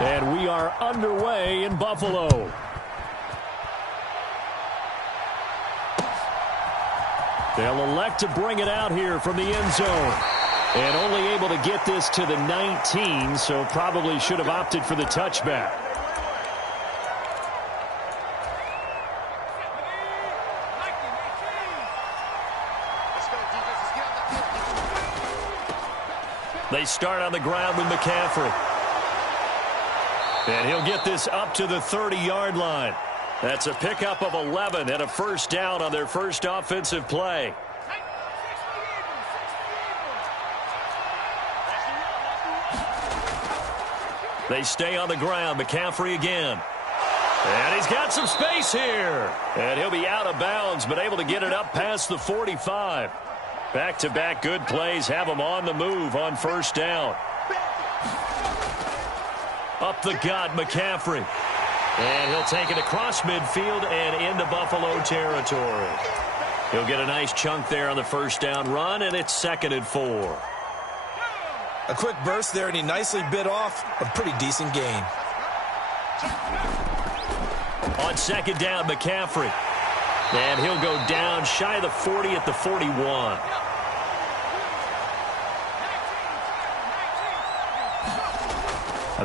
And we are underway in Buffalo. They'll elect to bring it out here from the end zone. And only able to get this to the 19, so probably should have opted for the touchback. They start on the ground with McCaffrey. And he'll get this up to the 30-yard line. That's a pickup of 11 and a first down on their first offensive play. They stay on the ground. McCaffrey again. And he's got some space here. And he'll be out of bounds, but able to get it up past the 45. Back-to-back good plays have him on the move on first down. Up the gut, McCaffrey. And he'll take it across midfield and into Buffalo territory. He'll get a nice chunk there on the first down run, and it's 2nd and 4. A quick burst there, and he nicely bit off a pretty decent gain. On 2nd down, McCaffrey. And he'll go down shy of the 40 at the 41.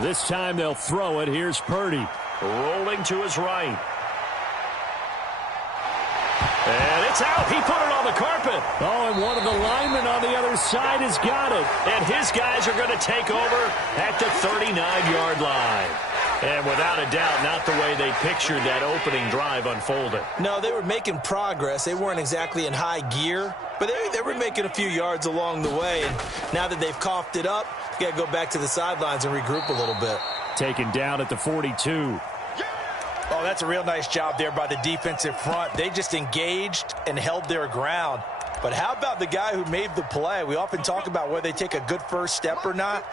This time they'll throw it. Here's Purdy. Rolling to his right. And it's out. He put it on the carpet. Oh, and one of the linemen on the other side has got it. And his guys are going to take over at the 39-yard line. And without a doubt, not the way they pictured that opening drive unfolded. No, they were making progress. They weren't exactly in high gear, but they were making a few yards along the way. And now that they've coughed it up, you got to go back to the sidelines and regroup a little bit. Taken down at the 42. Oh, that's a real nice job there by the defensive front. They just engaged and held their ground. But how about the guy who made the play? We often talk about whether they take a good first step or not.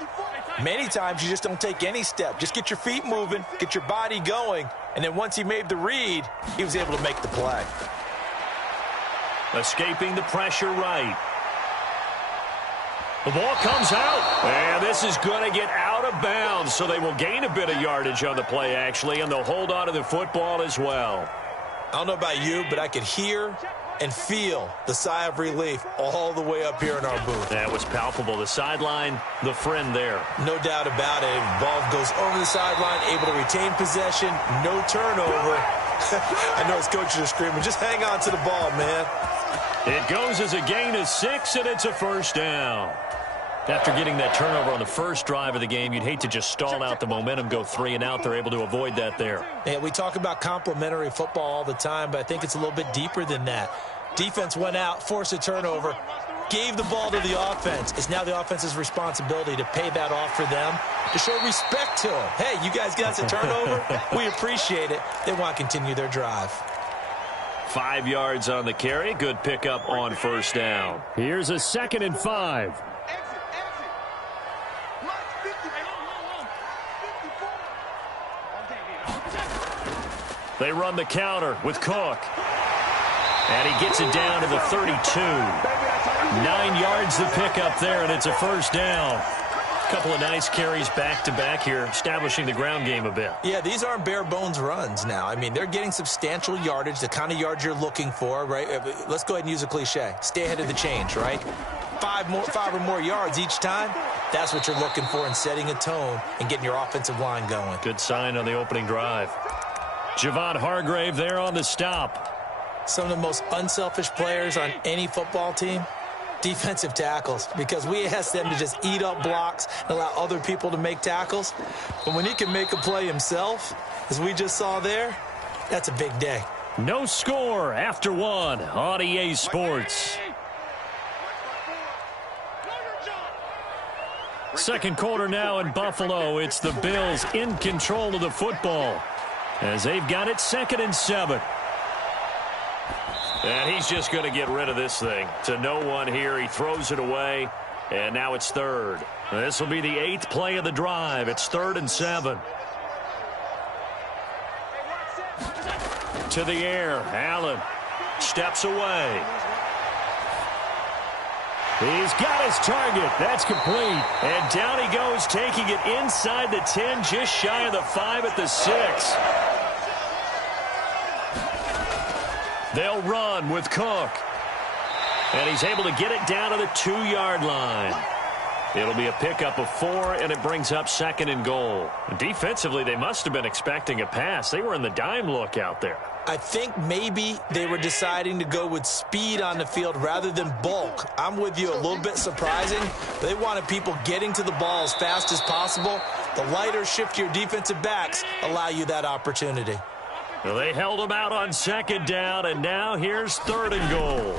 Many times you just don't take any step. Just get your feet moving, get your body going, and then once he made the read, he was able to make the play. Escaping the pressure right. The ball comes out, and this is going to get out of bounds, so they will gain a bit of yardage on the play, actually, and they'll hold on to the football as well. I don't know about you, but I could hear and feel the sigh of relief all the way up here in our booth. That was palpable. The sideline, the friend there. No doubt about it. Ball goes over the sideline, able to retain possession, no turnover. I know his coaches are screaming, just hang on to the ball, man. It goes as a gain of 6, and it's a first down. After getting that turnover on the first drive of the game, you'd hate to just stall out the momentum, go 3 and out. They're able to avoid that there. Yeah, we talk about complementary football all the time, but I think it's a little bit deeper than that. Defense went out, forced a turnover, gave the ball to the offense. It's now the offense's responsibility to pay that off for them, to show respect to them. Hey, you guys got us a turnover? We appreciate it. They want to continue their drive. 5 yards on the carry. Good pickup on first down. Here's a 2nd and 5. They run the counter with Cook. And he gets it down to the 32. 9 yards the pickup there, and it's a first down. A couple of nice carries back-to-back here, establishing the ground game a bit. Yeah, these aren't bare-bones runs now. I mean, they're getting substantial yardage, the kind of yards you're looking for, right? Let's go ahead and use a cliche. Stay ahead of the change, right? 5 or more yards each time. That's what you're looking for in setting a tone and getting your offensive line going. Good sign on the opening drive. Javon Hargrave there on the stop. Some of the most unselfish players on any football team, defensive tackles, because we ask them to just eat up blocks and allow other people to make tackles. But when he can make a play himself, as we just saw there, that's a big day. No score after 1 on EA Sports. Second quarter now in Buffalo. It's the Bills in control of the football as they've got it 2nd and 7. And he's just going to get rid of this thing. To no one here. He throws it away, and now it's 3rd. This will be the 8th play of the drive. It's 3rd and 7. To the air. Allen steps away. He's got his target. That's complete. And down he goes, taking it inside the 10, just shy of the 5 at the 6. They'll run with Cook. And he's able to get it down to the 2-yard line. It'll be a pickup of 4, and it brings up 2nd and goal. Defensively, they must have been expecting a pass. They were in the dime look out there. I think maybe they were deciding to go with speed on the field rather than bulk. I'm with you, a little bit surprising. They wanted people getting to the ball as fast as possible. The lighter, shiftier defensive backs allow you that opportunity. Well, they held him out on 2nd down, and now here's 3rd and goal.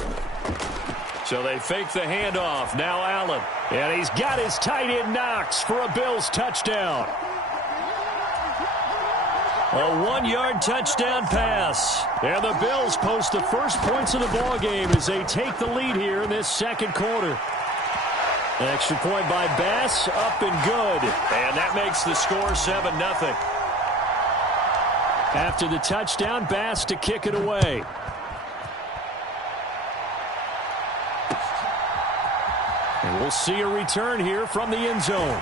So they fake the handoff. Now Allen. And he's got his tight end Knox for a Bills touchdown. A 1-yard touchdown pass. And the Bills post the first points of the ball game as they take the lead here in this 2nd quarter. An extra point by Bass, up and good. And that makes the score 7-0. After the touchdown, Bass to kick it away. And we'll see a return here from the end zone.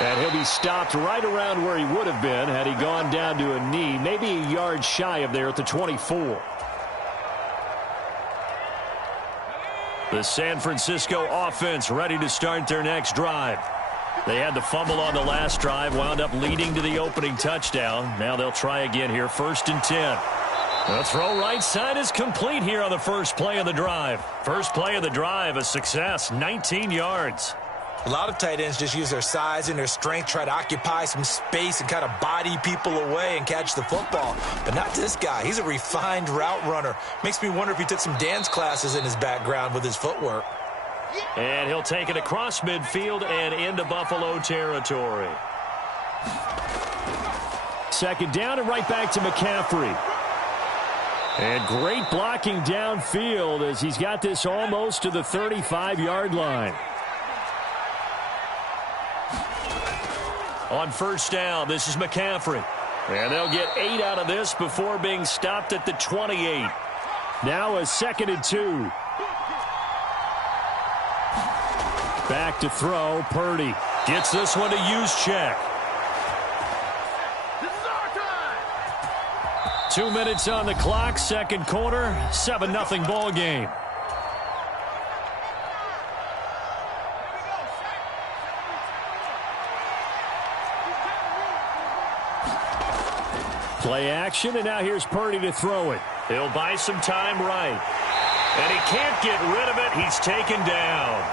And he'll be stopped right around where he would have been had he gone down to a knee, maybe a yard shy of there at the 24. The San Francisco offense ready to start their next drive. They had the fumble on the last drive, wound up leading to the opening touchdown. Now they'll try again here, 1st and 10. The throw right side is complete here on the first play of the drive. First play of the drive, a success, 19 yards. A lot of tight ends just use their size and their strength, try to occupy some space and kind of body people away and catch the football. But not this guy. He's a refined route runner. Makes me wonder if he took some dance classes in his background with his footwork. And he'll take it across midfield and into Buffalo territory. 2nd down and right back to McCaffrey. And great blocking downfield as he's got this almost to the 35-yard line. On 1st down, this is McCaffrey. And they'll get 8 out of this before being stopped at the 28. Now a 2nd and 2. Back to throw, Purdy. Gets this one to Juszczyk. 2 minutes on the clock, 2nd quarter, 7-0 ball game. Play action, and now here's Purdy to throw it. He'll buy some time right. And he can't get rid of it. He's taken down.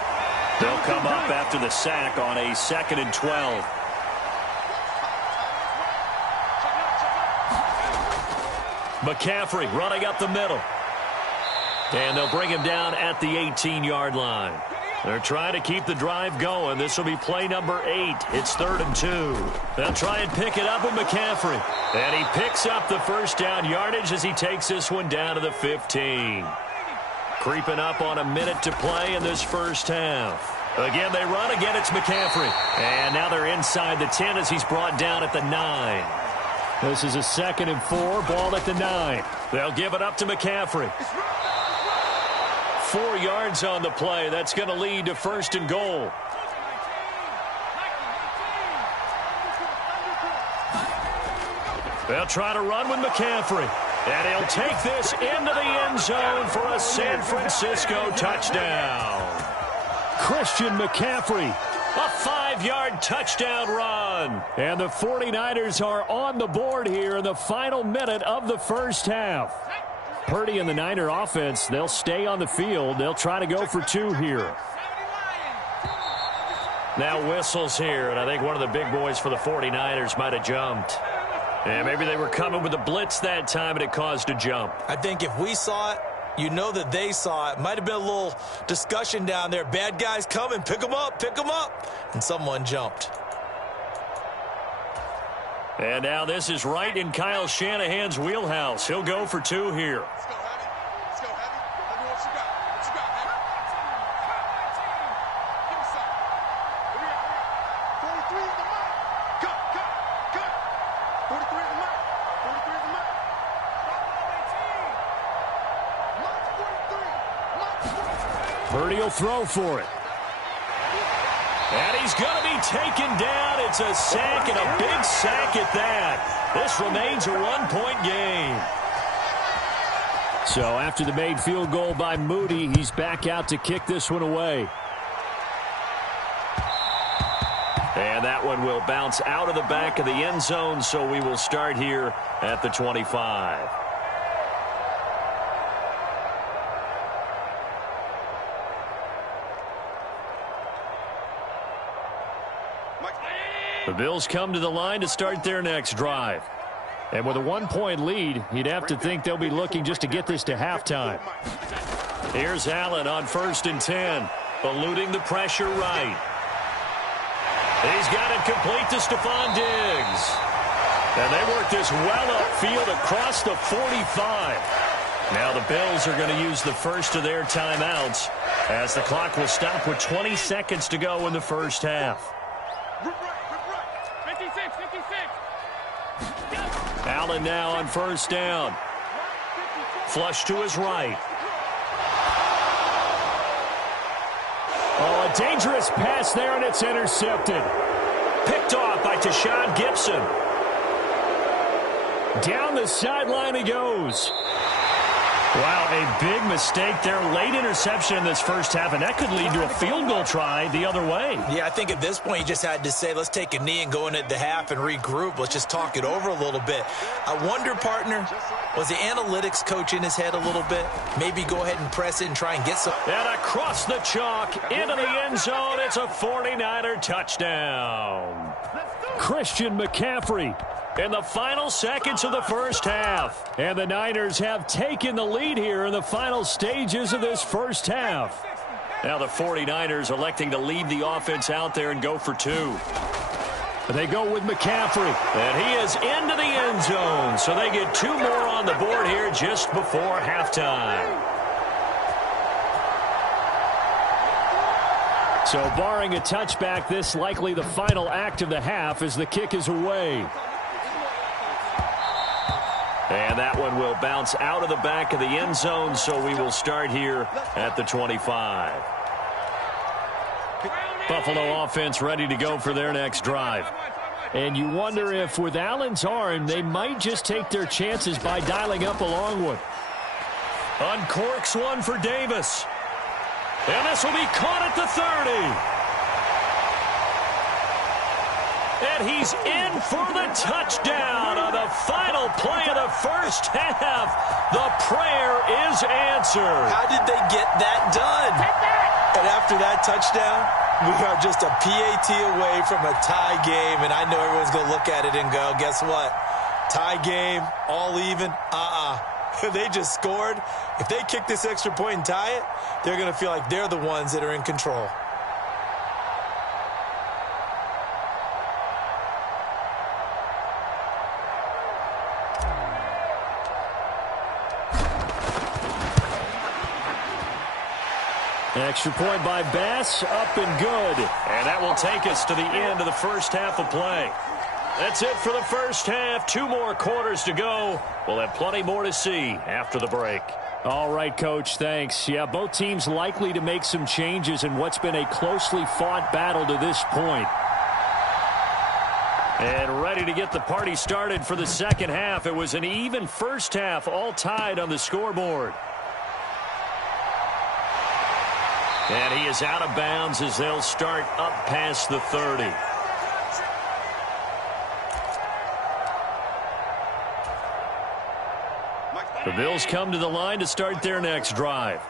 They'll come up after the sack on a 2nd and 12. McCaffrey running up the middle. And they'll bring him down at the 18-yard line. They're trying to keep the drive going. This will be play number 8. It's 3rd and 2. They'll try and pick it up with McCaffrey. And he picks up the first down yardage as he takes this one down to the 15. Creeping up on a minute to play in this first half. Again, they run. Again, it's McCaffrey. And now they're inside the 10 as he's brought down at the 9. This is a 2nd and 4, ball at the 9. They'll give it up to McCaffrey. 4 yards on the play. That's going to lead to 1st and goal. They'll try to run with McCaffrey. And he'll take this into the end zone for a San Francisco touchdown. Christian McCaffrey, a 5-yard touchdown run. And the 49ers are on the board here in the final minute of the first half. Purdy and the Niner offense, they'll stay on the field. They'll try to go for 2 here. Now whistles here, and I think one of the big boys for the 49ers might have jumped. And maybe they were coming with a blitz that time, and it caused a jump. I think if we saw it, you know that they saw it. Might have been a little discussion down there. Bad guys coming. Pick them up. Pick them up. And someone jumped. And now this is right in Kyle Shanahan's wheelhouse. He'll go for 2 here. Let's go, Heavy. Let's go, Heavy. Heavy, what you got? What you got, Heavy? Give me some. Here we are. 43 is the mark. Cut. 43 is the mark. 43 is the mark. Mark 43. Mark 43. Purdy will throw for it. And he's going to be taken down. It's a sack, and a big sack at that. This remains a one-point game. So after the made field goal by Moody, he's back out to kick this one away. And that one will bounce out of the back of the end zone, so we will start here at the 25. The Bills come to the line to start their next drive. And with a one-point lead, you'd have to think they'll be looking just to get this to halftime. Here's Allen on 1st and 10, eluding the pressure right. He's got it complete to Stephon Diggs. And they work this well upfield across the 45. Now the Bills are going to use the first of their timeouts as the clock will stop with 20 seconds to go in the first half. Allen now on 1st down. Flush to his right. Oh, a dangerous pass there, and it's intercepted. Picked off by Tashawn Gibson. Down the sideline he goes. Wow, a big mistake there. Late interception in this first half, and that could lead to a field goal try the other way. Yeah, I think at this point you just had to say, let's take a knee and go into the half and regroup. Let's just talk it over a little bit. I wonder, partner, was the analytics coach in his head a little bit? Maybe go ahead and press it and try and get some. And across the chalk, into the end zone, it's a 49er touchdown. Christian McCaffrey in the final seconds of the first half. And the Niners have taken the lead here in the final stages of this first half. Now the 49ers electing to leave the offense out there and go for two. They go with McCaffrey. And he is into the end zone. So they get two more on the board here just before halftime. So barring a touchback, this likely the final act of the half as the kick is away. And that one will bounce out of the back of the end zone, so we will start here at the 25. Buffalo offense ready to go for their next drive. And you wonder if with Allen's arm, they might just take their chances by dialing up a long one. Uncorks one for Davis. And this will be caught at the 30. And he's in for the touchdown on the final play of the first half. The prayer is answered. How did they get that done? And after that touchdown, we are just a PAT away from a tie game. And I know everyone's going to look at it and go, guess what? Tie game, all even, They just scored. If they kick this extra point and tie it, they're going to feel like they're the ones that are in control. Extra point by Bass, up and good. And that will take us to the end of the first half of play. That's it for the first half. 2 more quarters to go. We'll have plenty more to see after the break. All right, Coach, thanks. Yeah, both teams likely to make some changes in what's been a closely fought battle to this point. And ready to get the party started for the second half. It was an even first half, all tied on the scoreboard. And he is out of bounds as they'll start up past the 30. The Bills come to the line to start their next drive.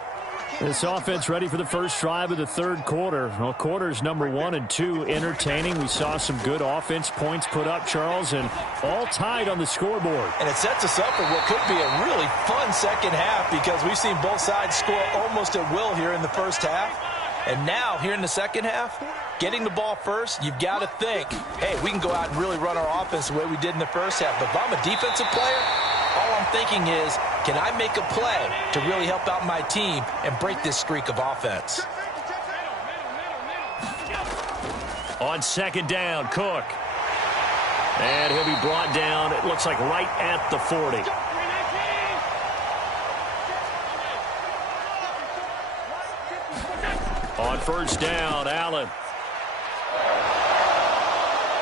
This offense ready for the first drive of the third quarter. Well, quarters number 1 and 2 entertaining. We saw some good offense points put up, Charles, and all tied on the scoreboard. And it sets us up for what could be a really fun second half because we've seen both sides score almost at will here in the first half. And now, here in the second half, getting the ball first, you've got to think, hey, we can go out and really run our offense the way we did in the first half. But if I'm a defensive player, all I'm thinking is, can I make a play to really help out my team and break this streak of offense? On second down, Cook. And he'll be brought down, it looks like right at the 40. On first down, Allen.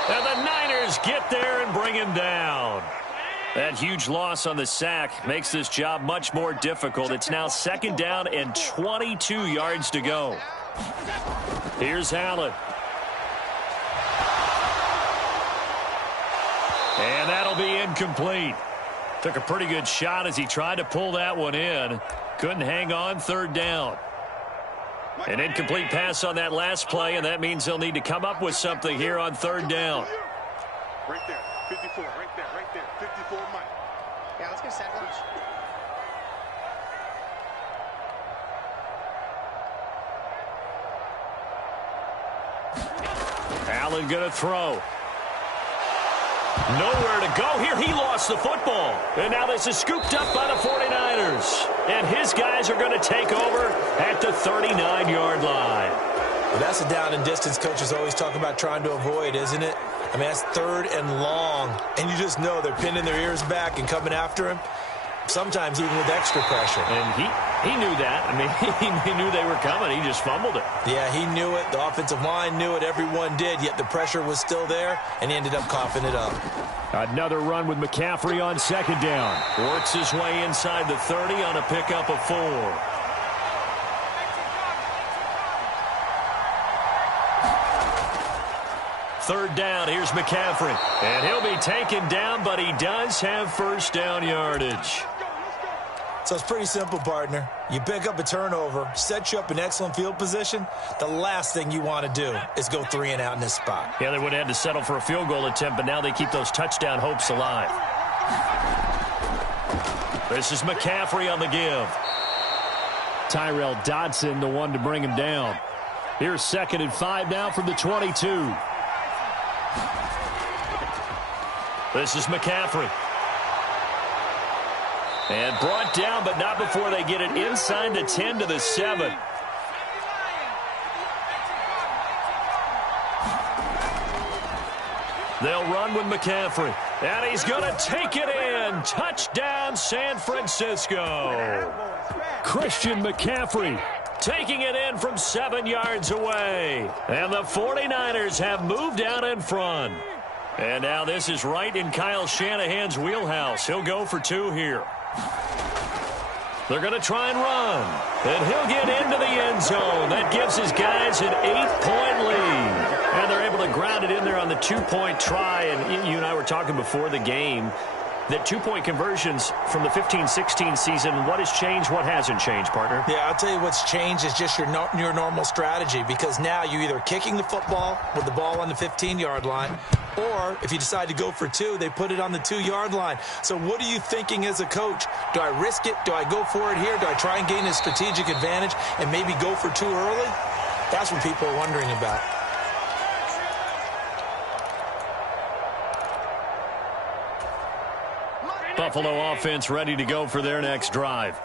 And the Niners get there and bring him down. That huge loss on the sack makes this job much more difficult. It's now second down and 22 yards to go. Here's Allen. And that'll be incomplete. Took a pretty good shot as he tried to pull that one in. Couldn't hang on, third down. An incomplete pass on that last play, and that means they'll need to come up with something here on third down. Right there, 54, right there, 54, Mike. Yeah, let's get a sack lunch. Allen gonna throw. Nowhere to go here. He lost the football. And now this is scooped up by the 49ers. And his guys are going to take over at the 39-yard line. Well, that's a down and distance coaches always talk about trying to avoid, isn't it? I mean, that's third and long. And you just know they're pinning their ears back and coming after him. Sometimes even with extra pressure. And he knew that. I mean, he knew they were coming. He just fumbled it. Yeah, he knew it. The offensive line knew it. Everyone did. Yet the pressure was still there, and he ended up coughing it up. Another run with McCaffrey on second down. Works his way inside the 30 on a pickup of 4. Third down, here's McCaffrey. And he'll be taken down, but he does have first down yardage. So it's pretty simple, partner. You pick up a turnover, set you up in excellent field position. The last thing you want to do is go 3 and out in this spot. Yeah, they would have had to settle for a field goal attempt, but now they keep those touchdown hopes alive. This is McCaffrey on the give. Tyrell Dodson, the one to bring him down. Here's second and 5 now from the 22. This is McCaffrey. And brought down, but not before they get it inside the 10 to the 7. They'll run with McCaffrey. And he's going to take it in. Touchdown, San Francisco. Christian McCaffrey taking it in from 7 yards away. And the 49ers have moved out in front. And now this is right in Kyle Shanahan's wheelhouse. He'll go for 2 here. They're going to try and run. And he'll get into the end zone. That gives his guys an 8-point lead. And they're able to ground it in there on the 2-point try. And you and I were talking before the game that 2-point conversions from the 15-16 season, what has changed, what hasn't changed, partner? Yeah, I'll tell you what's changed is just your normal strategy, because now you're either kicking the football with the ball on the 15-yard line, or if you decide to go for 2, they put it on the 2-yard line. So what are you thinking as a coach? Do I risk it? Do I go for it here? Do I try and gain a strategic advantage and maybe go for 2 early? That's what people are wondering about. Buffalo offense ready to go for their next drive.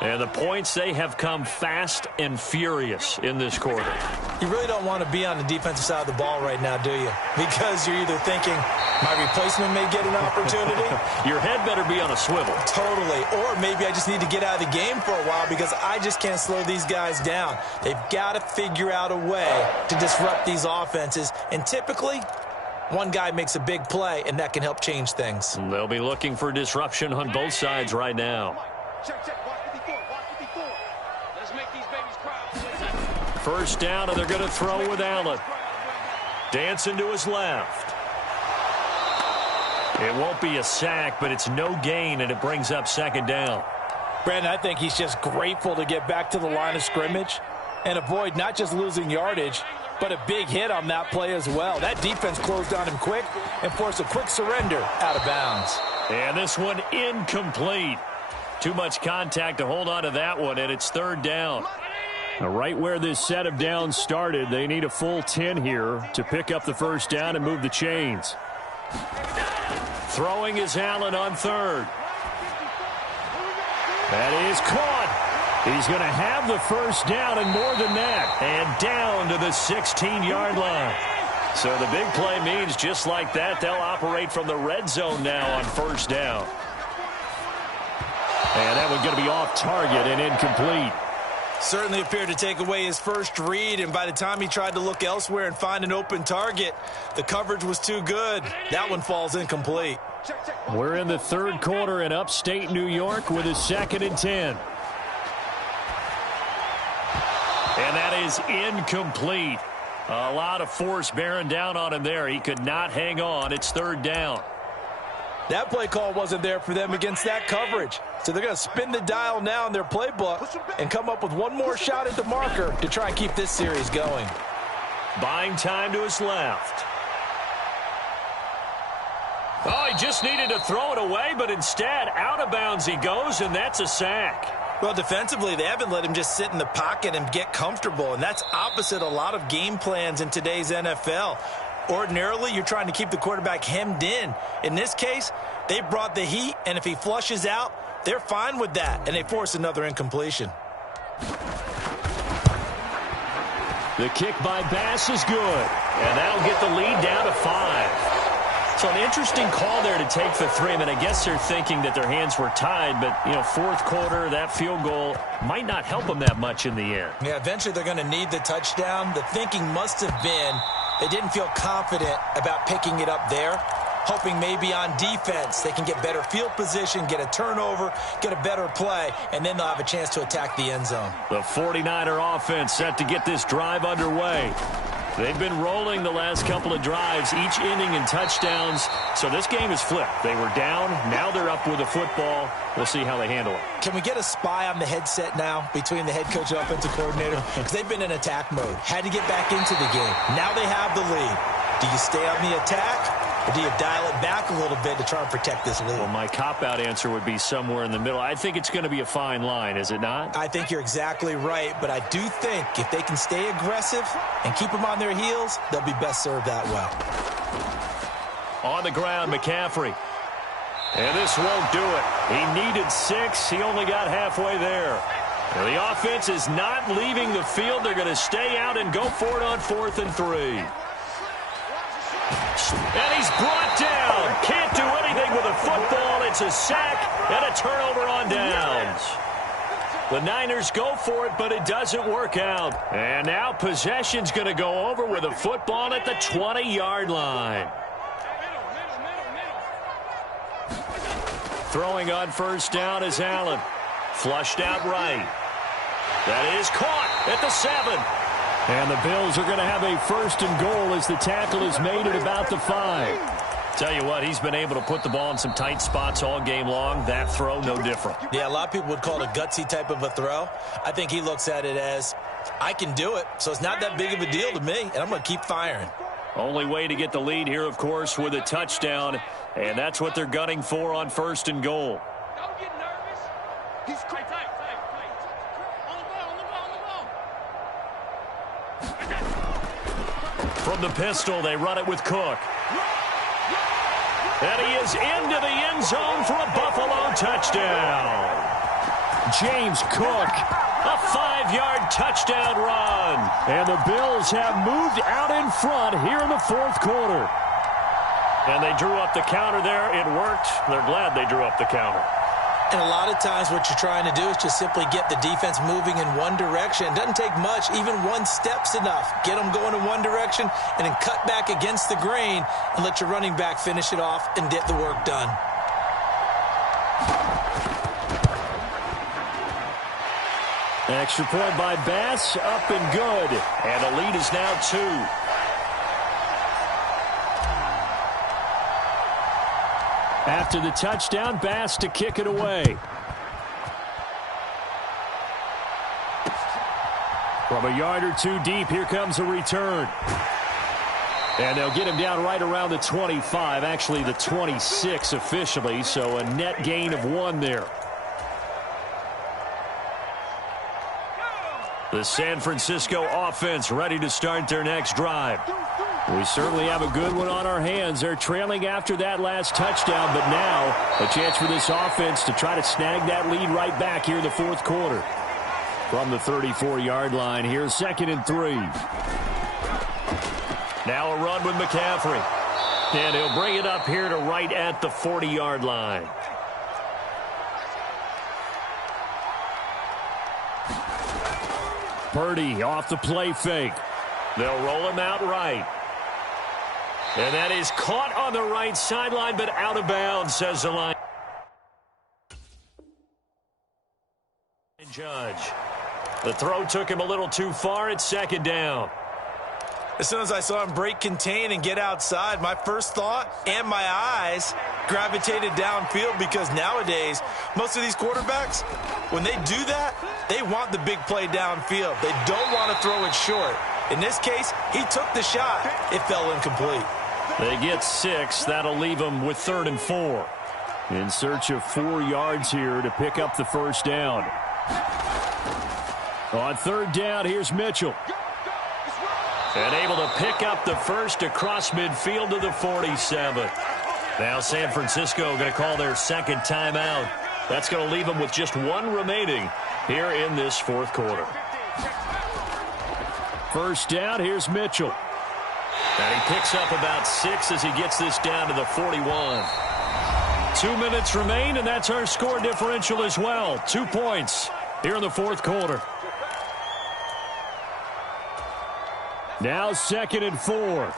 And the points, they have come fast and furious in this quarter. You really don't want to be on the defensive side of the ball right now, do you? Because you're either thinking, my replacement may get an opportunity. Your head better be on a swivel. Totally. Or maybe I just need to get out of the game for a while because I just can't slow these guys down. They've got to figure out a way to disrupt these offenses. And typically, one guy makes a big play, and that can help change things. They'll be looking for disruption on both sides right now. First down, and they're going to throw with Allen. Dancing to his left. It won't be a sack, but it's no gain, and it brings up second down. Brandon, I think he's just grateful to get back to the line of scrimmage and avoid not just losing yardage, but a big hit on that play as well. That defense closed on him quick and forced a quick surrender out of bounds. And this one incomplete. Too much contact to hold on to that one, and it's third down. Now, right where this set of downs started, they need a full 10 here to pick up the first down and move the chains. Throwing is Allen on third. That is caught. He's going to have the first down and more than that. And down to the 16-yard line. So the big play means just like that, they'll operate from the red zone now on first down. And that one's going to be off target and incomplete. Certainly appeared to take away his first read, and by the time he tried to look elsewhere and find an open target, the coverage was too good. That one falls incomplete. We're in the third quarter in upstate New York with a 2nd and 10. And that is incomplete. A lot of force bearing down on him there. He could not hang on. It's 3rd down. That play call wasn't there for them against that coverage. So they're going to spin the dial now in their playbook and come up with one more shot at the marker to try and keep this series going. Buying time to his left. Oh, he just needed to throw it away, but instead, out of bounds he goes, and that's a sack. Well, defensively, they haven't let him just sit in the pocket and get comfortable, and that's opposite a lot of game plans in today's NFL. Ordinarily, you're trying to keep the quarterback hemmed in. In this case, they brought the heat, and if he flushes out, they're fine with that, and they force another incompletion. The kick by Bass is good, and that'll get the lead down to 5. So an interesting call there to take the 3. I mean, I guess they're thinking that their hands were tied, but, you know, fourth quarter, that field goal might not help them that much in the end. Yeah, eventually they're going to need the touchdown. The thinking must have been they didn't feel confident about picking it up there, hoping maybe on defense they can get better field position, get a turnover, get a better play, and then they'll have a chance to attack the end zone. The 49er offense set to get this drive underway. They've been rolling the last couple of drives, each ending in touchdowns. So this game is flipped. They were down. Now they're up with the football. We'll see how they handle it. Can we get a spy on the headset now between the head coach and offensive coordinator? Because they've been in attack mode. Had to get back into the game. Now they have the lead. Do you stay on the attack, or do you dial it back a little bit to try and protect this lead? Well, my cop-out answer would be somewhere in the middle. I think it's going to be a fine line, is it not? I think you're exactly right, but I do think if they can stay aggressive and keep them on their heels, they'll be best served that way. On the ground, McCaffrey. And this won't do it. He needed 6. He only got halfway there. Now, the offense is not leaving the field. They're going to stay out and go for it on 4th and 3. And he's brought down. Can't do anything with a football. It's a sack and a turnover on downs. The Niners go for it, but it doesn't work out. And now possession's going to go over with a football at the 20-yard line. Throwing on 1st down is Allen. Flushed out right. That is caught at the 7. And the Bills are going to have a 1st and goal as the tackle is made at about the 5. Tell you what, he's been able to put the ball in some tight spots all game long. That throw, no different. Yeah, a lot of people would call it a gutsy type of a throw. I think he looks at it as, I can do it, so it's not that big of a deal to me, and I'm going to keep firing. Only way to get the lead here, of course, with a touchdown, and that's what they're gunning for on 1st and goal. Don't get nervous. He's tight. From the pistol, they run it with Cook. And he is into the end zone for a Buffalo touchdown. James Cook, a 5-yard touchdown run. And the Bills have moved out in front here in the 4th quarter. And they drew up the counter there. It worked. They're glad they drew up the counter. And a lot of times what you're trying to do is just simply get the defense moving in one direction. It doesn't take much. Even one step's enough. Get them going in one direction and then cut back against the grain and let your running back finish it off and get the work done. Extra point by Bass, up and good. And the lead is now 2. After the touchdown, Bass to kick it away. From a yard or 2 deep, here comes a return. And they'll get him down right around the 25, actually the 26 officially, so a net gain of 1 there. The San Francisco offense ready to start their next drive. We certainly have a good one on our hands. They're trailing after that last touchdown, but now a chance for this offense to try to snag that lead right back here in the 4th quarter. From the 34-yard line, here's 2nd and 3. Now a run with McCaffrey. And he'll bring it up here to right at the 40-yard line. Purdy off the play fake. They'll roll him out right. And that is caught on the right sideline, but out of bounds, says the line judge. The throw took him a little too far. It's second down. As soon as I saw him break contain and get outside, my first thought and my eyes gravitated downfield, because nowadays, most of these quarterbacks, when they do that, they want the big play downfield. They don't want to throw it short. In this case, he took the shot. It fell incomplete. They get 6. That'll leave them with 3rd and 4. In search of 4 yards here to pick up the first down. On 3rd down, here's Mitchell. And able to pick up the first across midfield to the 47. Now San Francisco going to call their second timeout. That's going to leave them with just 1 remaining here in this 4th quarter. First down, here's Mitchell. And he picks up about 6 as he gets this down to the 41. 2 minutes remain, and that's our score differential as well. 2 points here in the 4th quarter. Now 2nd and 4.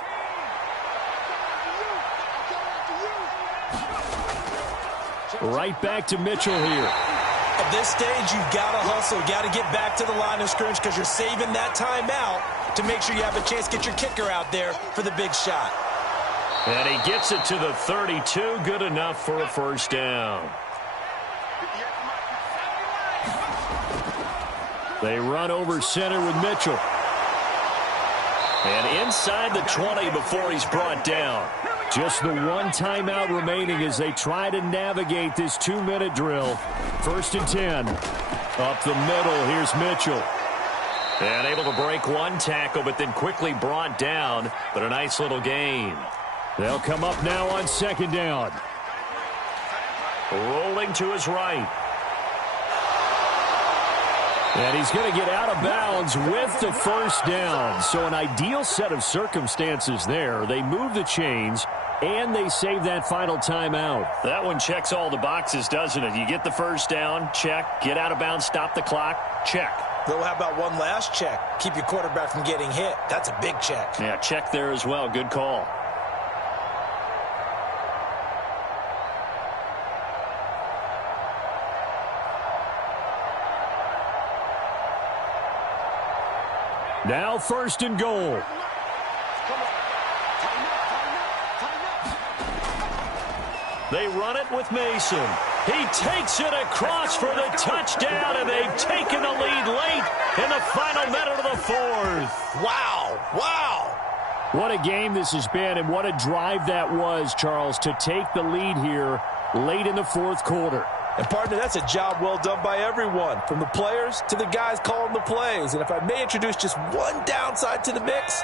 Right back to Mitchell here. At this stage, you've got to hustle. You've got to get back to the line of scrimmage, because you're saving that timeout to make sure you have a chance to get your kicker out there for the big shot. And he gets it to the 32. Good enough for a first down. They run over center with Mitchell. And inside the 20 before he's brought down. Just the 1 timeout remaining as they try to navigate this 2-minute drill. 1st and 10. Up the middle, here's Mitchell. And able to break 1 tackle, but then quickly brought down. But a nice little gain. They'll come up now on 2nd down. Rolling to his right. And he's going to get out of bounds with the first down. So an ideal set of circumstances there. They move the chains, and they save that final timeout. That one checks all the boxes, doesn't it? You get the first down, check. Get out of bounds, stop the clock, check. Though, how about one last check? Keep your quarterback from getting hit. That's a big check. Yeah, check there as well. Good call. Now 1st and goal. They run it with Mason. He takes it across for the touchdown, and they've taken the lead late in the final minute of the 4th. Wow. Wow. What a game this has been, and what a drive that was, Charles, to take the lead here late in the 4th quarter. And, partner, that's a job well done by everyone, from the players to the guys calling the plays. And if I may introduce just one downside to the mix,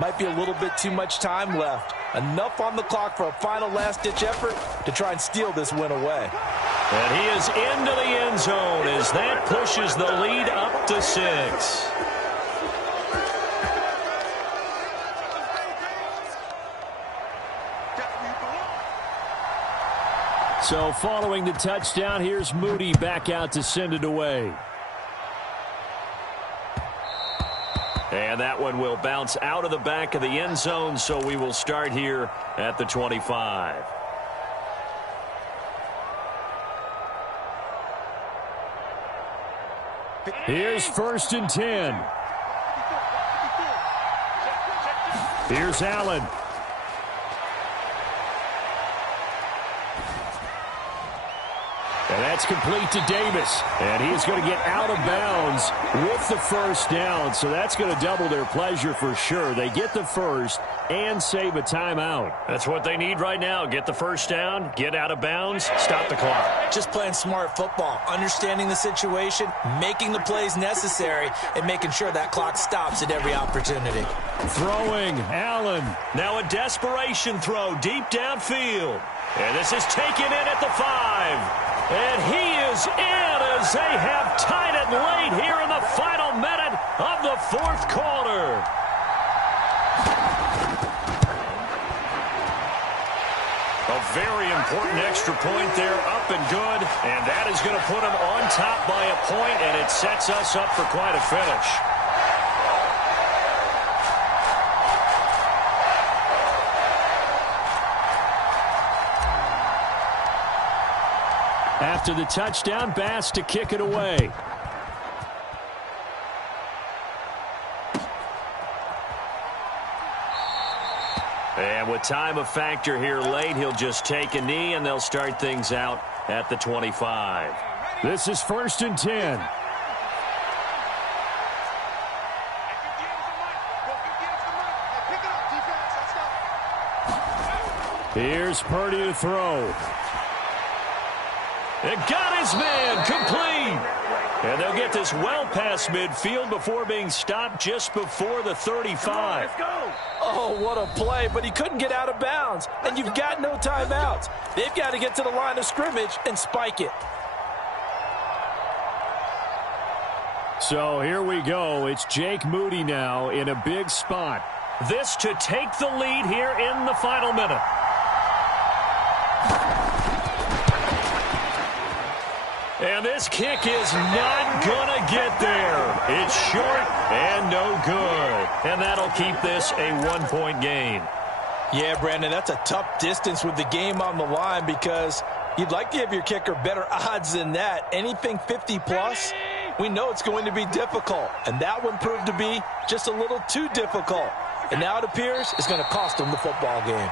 might be a little bit too much time left. Enough on the clock for a final last-ditch effort to try and steal this win away. And he is into the end zone as that pushes the lead up to 6. So following the touchdown, here's Moody back out to send it away. And that one will bounce out of the back of the end zone, so we will start here at the 25. Here's 1st and 10. Here's Allen. And that's complete to Davis. And he's going to get out of bounds with the first down. So that's going to double their pleasure for sure. They get the first and save a timeout. That's what they need right now. Get the first down, get out of bounds, stop the clock. Just playing smart football, understanding the situation, making the plays necessary, and making sure that clock stops at every opportunity. Throwing, Allen. Now a desperation throw deep downfield. And this is taken in at the 5. And he is in as they have tied it late here in the final minute of the 4th quarter. A very important extra point there, up and good. And that is going to put them on top by a point, and it sets us up for quite a finish. After the touchdown, Bass to kick it away. And with time a factor here late, he'll just take a knee, and they'll start things out at the 25. This is 1st and 10. Here's Purdy to throw. It got his man complete. And they'll get this well past midfield before being stopped just before the 35. Oh, what a play, but he couldn't get out of bounds. And you've got no timeouts. They've got to get to the line of scrimmage and spike it. So here we go. It's Jake Moody now in a big spot. This to take the lead here in the final minute. And this kick is not going to get there. It's short and no good. And that'll keep this a one-point game. Yeah, Brandon, that's a tough distance with the game on the line because you'd like to give your kicker better odds than that. Anything 50-plus, we know it's going to be difficult. And that one proved to be just a little too difficult. And now it appears it's going to cost them the football game.